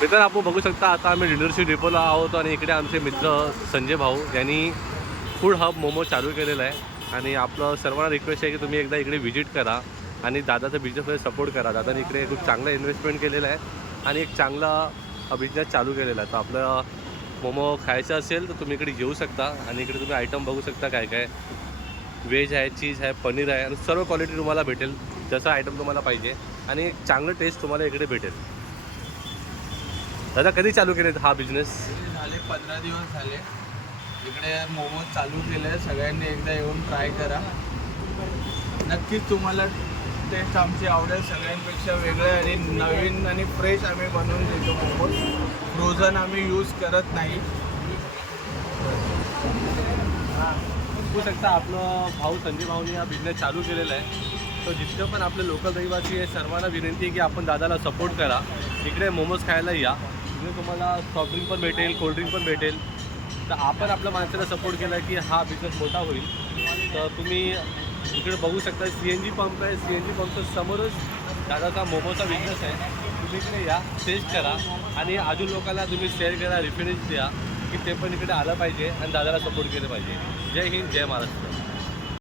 मित्र आपण बघू शकता आता आम्ही डिनरशी डिपोला आहोत आणि इकडे आमचे मित्र संजय भाऊ यांनी फूड हब मोमो चालू केलेलं आहे आणि आपलं सर्वांना रिक्वेस्ट आहे की तुम्ही एकदा इकडे व्हिजिट करा आणि दादाचा बिझनेसमध्ये सपोर्ट करा. दादाने इकडे खूप चांगलं इन्व्हेस्टमेंट केलेलं आहे आणि एक चांगला बिझनेस चालू केलेला आहे. तर आपलं मोमो खायचं असेल तर तुम्ही इकडे येऊ शकता आणि इकडे तुम्ही आयटम बघू शकता काय काय व्हेज आहे, चीज आहे, पनीर आहे आणि सर्व क्वालिटी तुम्हाला भेटेल जसं आयटम तुम्हाला पाहिजे आणि एक चांगलं टेस्ट तुम्हाला इकडे भेटेल. दादा कधी चालू केले हा बिझनेस? झाले 15 दिवस झाले इकडे मोमोज चालू केले. सगळ्यांनी एकदा येऊन ट्राय करा, नक्कीच तुम्हाला टेस्ट आमची आवडेल. सगळ्यांपेक्षा वेगळे आणि नवीन आणि फ्रेश आम्ही बनवून देतो मोमोज. फ्रोझन आम्ही यूज करत नाही. बघू शकता आपलं भाऊ संजय भाऊनी हा बिझनेस चालू केलेला आहे. तो जितकं पण आपले लोकल रहिवासी आहे सर्वांना विनंती आहे की आपण दादाला सपोर्ट करा, इकडे मोमोज खायला या. तिथे तुम्हाला सॉफ्टड्रिंक पण भेटेल, कोल्ड्रिंक पण भेटेल. तर आपण आपल्या माणसाला सपोर्ट केला की हा बिझनेस मोठा होईल. तर तुम्ही इकडे बघू शकता CNG पंप आहे. CNG पंपच्या समोरच दादाचा मोमोचा बिझनेस आहे. तुम्ही इकडे या, टेस्ट करा आणि अजून लोकांना तुम्ही शेअर करा, रेफरन्स द्या की ते पण इकडे आलं पाहिजे आणि दादाला सपोर्ट केलं पाहिजे. जय हिंद, जय महाराष्ट्र.